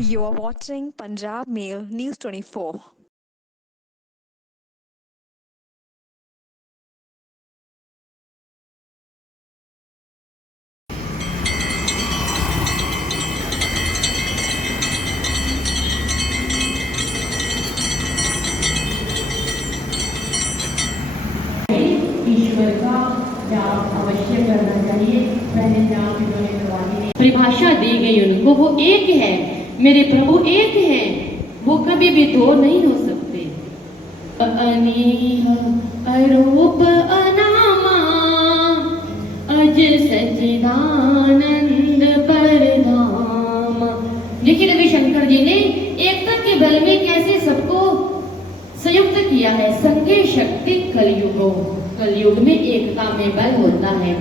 You are watching Punjab Mail News 24. ईश्वर का जाप अवश्य करना चाहिए। पहले जाप इन्होंने करवानी है। परिभाषा दी गई उनको, वो एक है, मेरे प्रभु एक है, वो कभी भी दो नहीं हो सकते। अनीह अरूप अनामा अज सच्चिदानंद परधाम। देखिए रविशंकर जी ने एकता के बल में कैसे सबको संयुक्त किया है। संघे शक्ति कलयुगो, कलयुग में एकता में बल होता है।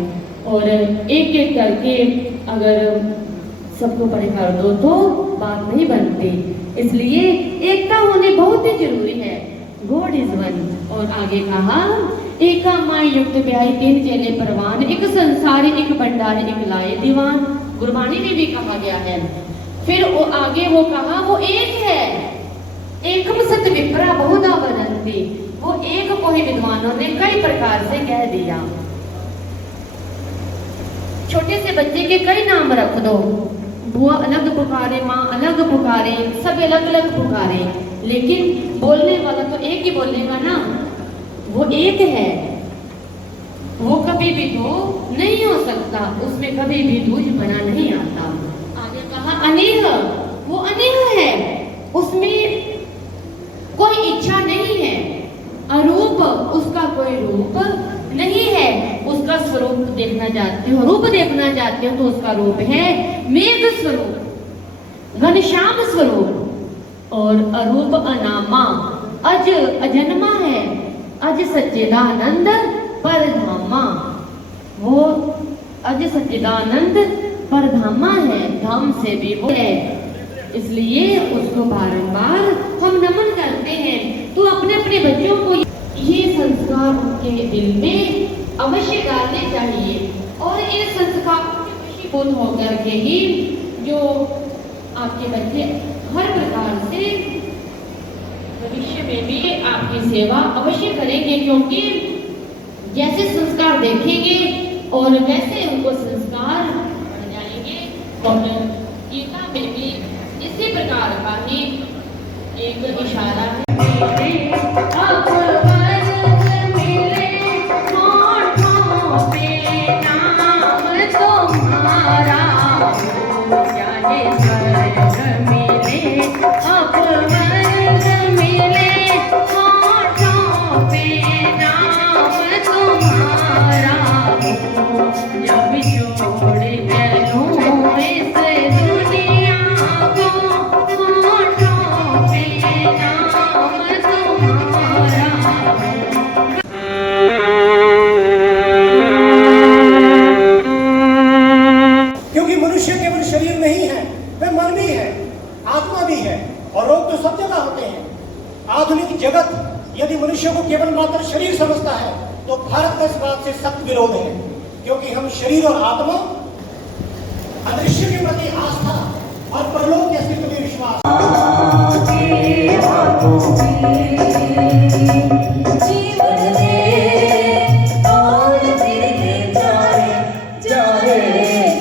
और एक एक करके अगर सबको परे कर दो तो बात नहीं बनती, इसलिए एकता होनी बहुत ही जरूरी है। God is one. और आगे कहा एका माई युक्त ब्याही तीन चेले परवान, एक संसारी एक भंडारी एक लाए दीवान। गुरबाणी में भी कहा गया है। फिर वो आगे वो कहा वो एक है, एकम सत विप्रा बहुधा वदंती। वो एक को ही विद्वानों ने कई प्रकार से कह दिया। छोटे से बच्चे के कई नाम रख दो, बुआ अलग पुकारे, माँ अलग पुकारे, सब अलग अलग पुकारे, लेकिन बोलने वाला तो एक ही बोलेगा ना। वो एक है, वो कभी भी दो नहीं हो सकता, उसमें कभी भी दूजपना नहीं आता। आगे कहा अनेह, वो अनेह है, उसमें कोई इच्छा नहीं है। अरूप, उसका कोई रूप नहीं है। उसका स्वरूप देखना चाहते हो, रूप देखना चाहते हो तो उसका रूप है मेघ स्वरूप, घनश्याम स्वरूप। और अरूप अनामा, अज अजन्मा है, अज सच्चिदानंद परधामा। वो अज सच्चिदानंद परधामा है, धाम से भी वो है, इसलिए उसको बारंबार हम नमन करते हैं। तो अपने अपने बच्चों को ये संस्कार उनके दिल में अवश्य डालने चाहिए। और इस संस्कार के वशीभूत होकर के ही जो आपके बच्चे हर प्रकार से भविष्य में भी आपकी सेवा अवश्य करेंगे, क्योंकि जैसे संस्कार देखेंगे और वैसे उनको संस्कार बढ़ जाएंगे। और गीता में भी इसी प्रकार का ही एक इशारा है। आधुनिक जगत यदि मनुष्य को केवल मात्र शरीर समझता है तो भारत का इस बात से सख्त विरोध है, क्योंकि हम शरीर और आत्मा अदृश्य के प्रति आस्था और परलोक के अस्तित्व में विश्वास। जीवन दे और फिर जाए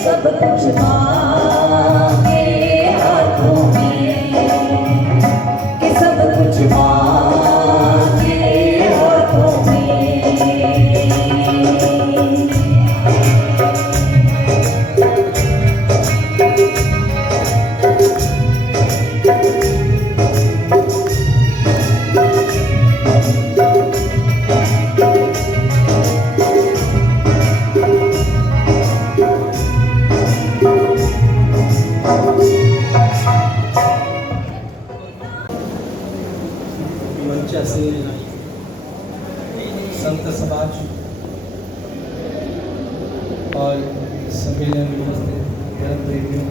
सब कुछ मांगे हाथों में, कि सब कुछ मांगे हाथों में। से संत समाज और सम्मेलन में उपस्थित धर्म प्रेमियों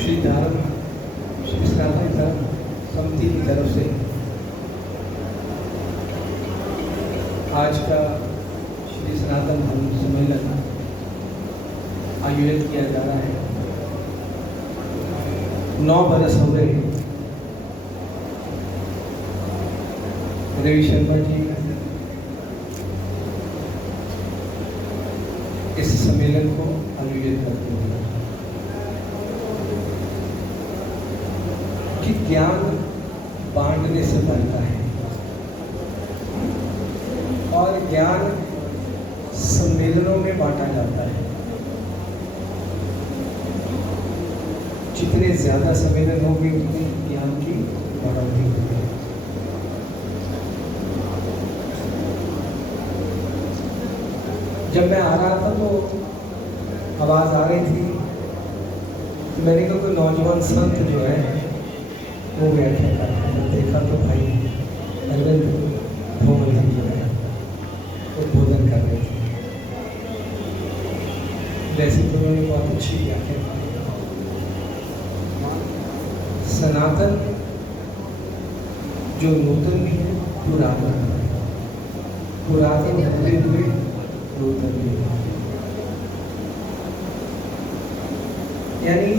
श्री सनातन धर्म समिति की तरफ से आज का श्री सनातन धर्म सम्मेलन आयोजित किया जा रहा है। 9 बरस हो गए रवि शर्मा जी इस सम्मेलन को आयोजित करते हुए कि ज्ञान बांटने से बनता है और ज्ञान सम्मेलनों में बांटा जाता है। जितने ज्यादा सम्मेलन होंगे उतनी ज्ञान की बढ़ोतरी होगी। जब मैं आ रहा था तो आवाज आ रही थी, मैंने कहा कोई नौजवान संत जो है वो व्याख्या कर रहा है। देखा तो भाई अरविंद भोमल जी जो है उद्बोधन कर रहे थे। वैसे तो उन्होंने बहुत अच्छी व्याख्या की। सनातन जो नूतन भी है, पुरातन है, पुरातन होते हुए नूतन भी है। यानी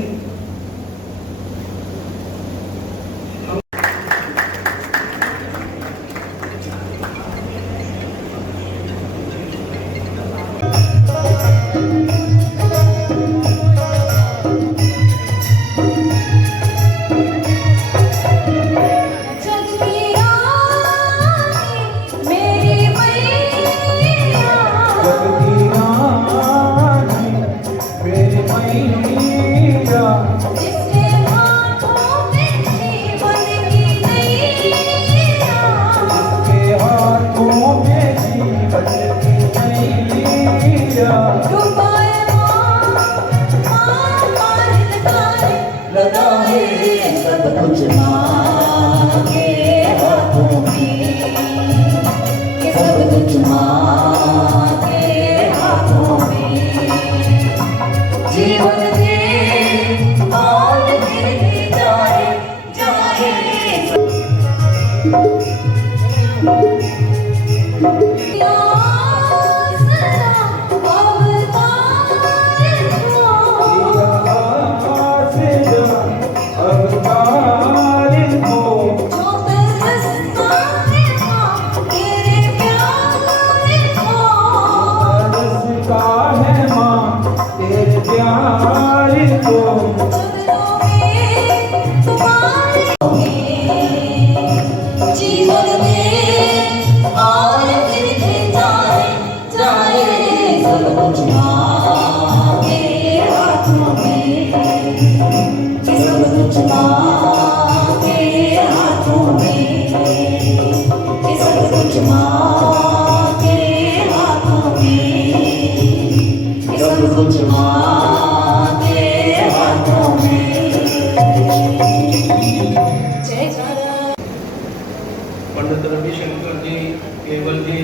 पंडित रविशंकर जी, केवल जी,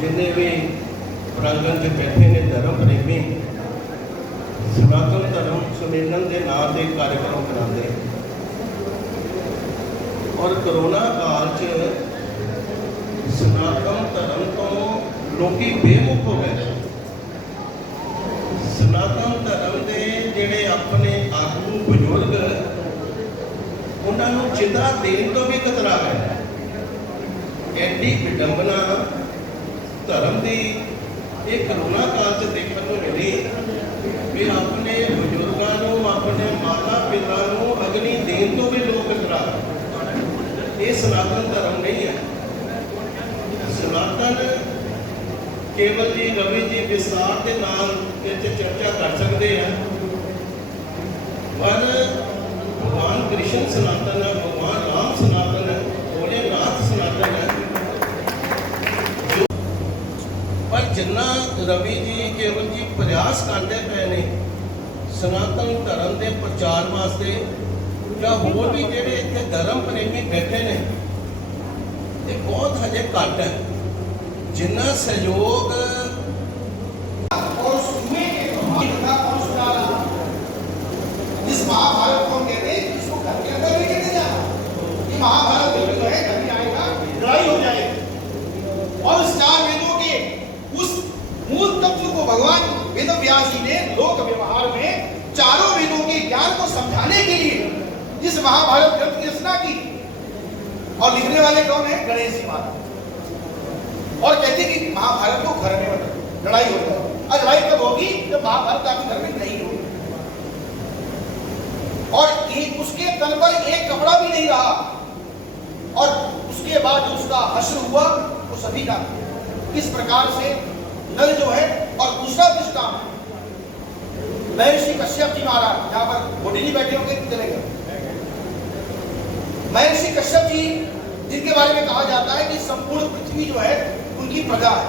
जिन्हें भी प्रांगण से बैठे ने धर्म प्रेमी सनातन धर्म सम्मेलन के नाम से कार्यक्रम कराते और कोरोना काल च सनातन धर्म तो लोग बेमुख हो गए। सनातन धर्म के ਜਿਹੜੇ अपने आगू बजुर्ग उन्होंने चिता देने तो भी कतरा गए। एडी विडंबना धर्म की एक कोरोना काल से देखने को मिली भी अपने बुजुर्गों अपने माता पिता अग्नि देने तो भी लोग कतरा गए। ये सनातन धर्म नहीं है। सनातन केवल जी रवि जी विस्तार के नाम चर्चा कर सकते हैं, पर भगवान कृष्ण सनातन है, भगवान राम सनातन है, भोलेनाथ सनातन है। पर जिन्ना रवि जी केवल जी प्रयास करते पे ने सनातन धर्म के प्रचार वास्ते या होर भी जेडे इतने धर्म प्रेमी बैठे ने ये बहुत हजे घट है। जिन्ना सहयोग इस महाभारत को कहते हैं, इसको घर के अंदर नहीं कहते जाना। ये महाभारत जो है घर में आएगा, लड़ाई हो जाएगी और उस 4 वेदों के उस मूल तत्व को भगवान वेद व्यास जी ने लोक व्यवहार में चारों वेदों के ज्ञान को समझाने के लिए इस महाभारत ग्रंथ की रचना की। और लिखने वाले कौन है? गणेश जी महाराज। और कहते कि महाभारत को घर में लड़ाई हो जाए। आज लड़ाई कब होगी? जब महाभारत आपके घर में नहीं होगी। और एक उसके तन पर एक कपड़ा भी नहीं रहा। और उसके बाद जो उसका हश्र हुआ वो सभी का किस प्रकार से नल जो है। और दूसरा दृष्टांत महर्षि कश्यप जी महाराज, यहाँ पर मोदी जी बैठे होंगे, चलेगा। महर्षि कश्यप जी जिनके बारे में कहा जाता है कि संपूर्ण पृथ्वी जो है उनकी प्रजा है।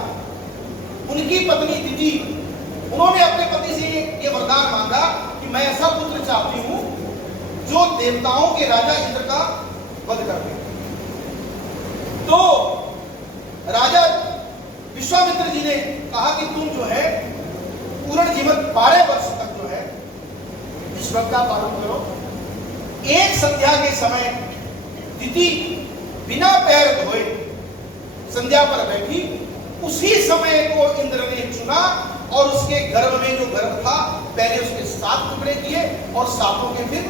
उनकी पत्नी दिति, उन्होंने अपने पति से ये वरदान मांगा कि मैं ऐसा पुत्र चाहती हूं जो देवताओं के राजा इंद्र का वध कर दे। तो राजा विश्वामित्र जी ने कहा कि तुम जो है पूर्ण जीवन 12 वर्ष तक जो है इस व्रत का पालन करो। एक संध्या के समय दिति बिना पैर धोए संध्या पर बैठी। उसी समय को इंद्र ने चुना और उसके गर्भ में जो गर्भ था पहले उसके 7 टुकड़े किए और सातों के फिर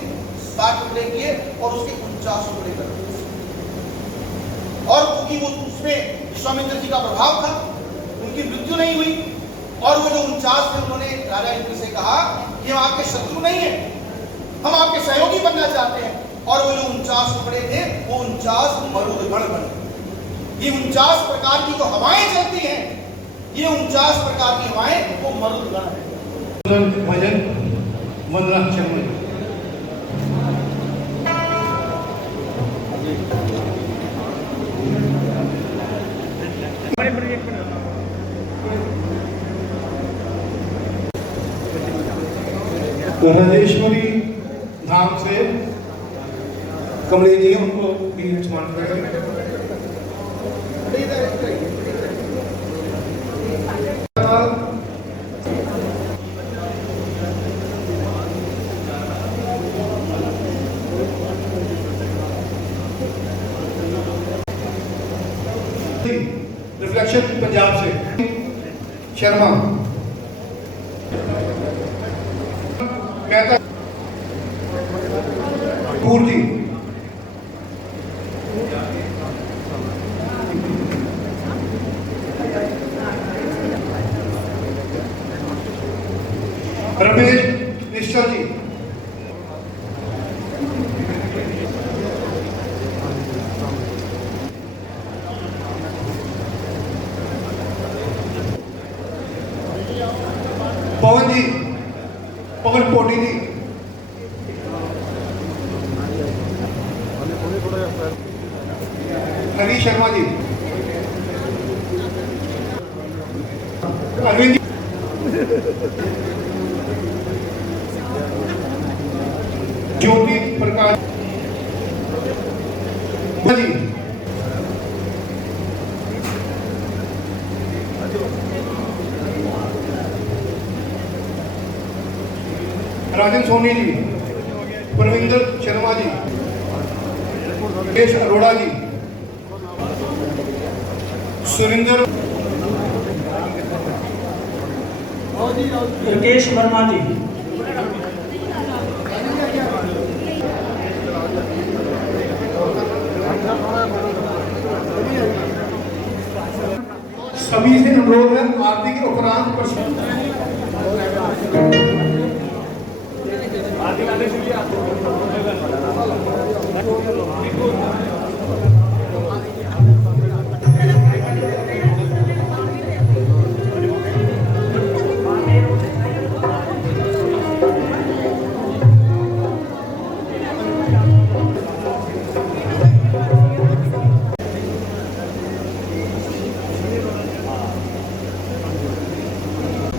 7 टुकड़े किए और उसके 49 टुकड़े कर दिए। और क्योंकि वो उसमें विश्वामित्र जी का प्रभाव था, उनकी मृत्यु नहीं हुई। और वो जो 49 थे उन्होंने राजा इंद्र से कहा कि हम आपके शत्रु नहीं है, हम आपके सहयोगी बनना चाहते हैं। और वो जो 49 टुकड़े थे वो 49 मरुदगण बने। ये 49 प्रकार की जो हवाएं चलती हैं, ये 49 प्रकार की हवाएं वो मरुदगण है। भजन वंदना शर्मा। राजेश्वरी धाम से कमलेश जी उनको भी सम्मान करेंगे। रिफ्लेक्शन पंजाब से शर्मा, मेहता कपूर जी, रमेश निश्चल जी, पवन जी, पवन पोटी जी, हरीश शर्मा जी, अरविंद जी, ज्योति प्रकाश जी, राजन सोनी जी, परविंदर शर्मा जी, मुकेश अरोड़ा जी, सुरेंद्र राकेश वर्मा जी, सभी से अनुरोध है आरती के उपरांत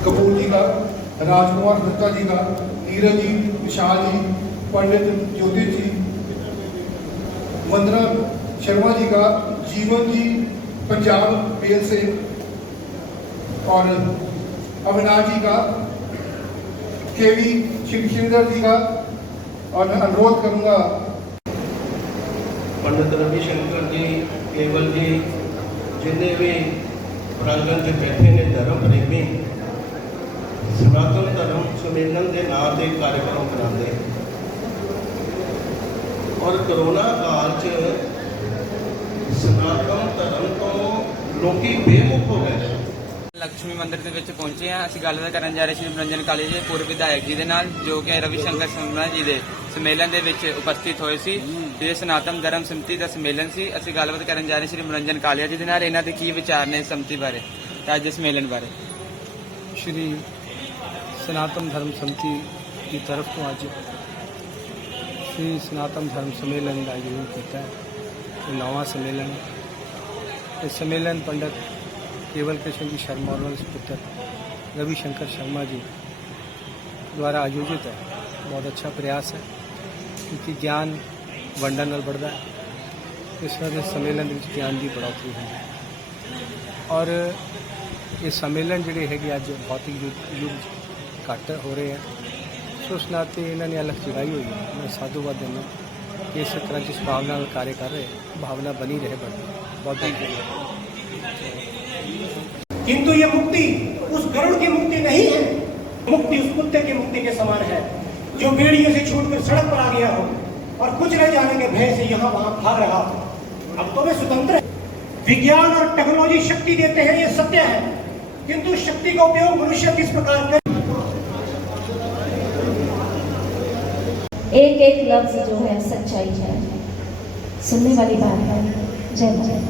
कपूर जी का, राजकुमार दत्ता जी का, नीरज जी, विशाल जी, पंडित ज्योति जी, वंदना शर्मा जी का, जीवन जी पंजाब बेल से, और अविनाश जी का, केवी श्रीधर जी का। और मैं अनुरोध करूंगा पंडित रविशंकर जी, केवल जी, जितने भी प्रांगण से बैठे ने धर्म प्रेमी सनातन धर्म सम्मेलन के नाम से कार्यक्रम कराते हैं और कोरोना काल च सनातन धर्म तो लोग बेमुख हो गए। लक्ष्मी मंदिर ਦੇ ਵਿੱਚ ਪਹੁੰਚੇ ਹਾਂ। ਅਸੀਂ ਗੱਲ ਕਰਨ ਜਾ ਰਹੇ ਸ਼੍ਰੀ ਮਨੋਰੰਜਨ ਕਾਲਜ ਦੇ ਪੂਰਵ ਵਿਧਾਇਕ ਜੀ ਦੇ ਨਾਲ, ਜੋ ਕਿ ਰਵੀ ਸ਼ੰਕਰ ਸ਼ਰਮਾ ਜੀ ਦੇ ਸੰਮੇਲਨ ਦੇ ਵਿੱਚ ਉਪਸਥਿਤ ਹੋਏ ਸੀ। ਇਹ ਸਨਾਤਨ ਧਰਮ ਸੰਮਤੀ ਦਾ ਸੰਮੇਲਨ ਸੀ। ਅਸੀਂ ਗੱਲਬਾਤ ਕਰਨ ਜਾ ਰਹੇ ਸ਼੍ਰੀ ਮਨੋਰੰਜਨ ਕਾਲਜ ਜੀ ਦੇ ਨਾਲ, ਇਹਨਾਂ ਦੇ ਕੀ ਵਿਚਾਰ ਨੇ ਸੰਮਤੀ ਬਾਰੇ, ਅੱਜ ਦੇ ਸੰਮੇਲਨ ਬਾਰੇ। श्री सनातन धर्म समिति की तरफ तो अज श्री सनातन धर्म सम्मेलन का आयोजन किया है। नवा सम्मेलन, इस सम्मेलन पंडित केवल कृष्ण जी शर्मा और उनके पुत्र रवि शंकर शर्मा जी द्वारा आयोजित है। बहुत अच्छा प्रयास है क्योंकि ज्ञान वंडन नाल बढ़ता है। इस वजह सम्मेलन में ज्ञान की बढ़ोतरी होगी और ये सम्मेलन जोड़े है अज भौतिक युग घट हो रहे हैं, सो उस नाते इन्होंने अलग चढ़ाई हुई है। मैं साधुवाद देना कि इस तरह जिस भावना कार्य कर रहे, भावना बनी रहे बढ़ती। बहुत किंतु ये मुक्ति उस गरुड़ की मुक्ति नहीं है। मुक्ति उस कुत्ते की मुक्ति के समान है जो बेड़ियों से छूटकर सड़क पर आ गया हो और कुछ रह जाने के भय से यहाँ वहां भाग रहा हो। अब तो वे स्वतंत्र है। विज्ञान और टेक्नोलॉजी शक्ति देते हैं, ये सत्य है, किंतु शक्ति का उपयोग मनुष्य किस प्रकार करे। एक एक लफ्ज जो है सच्चाई है, सुनने वाली बात है। जय माता।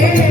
के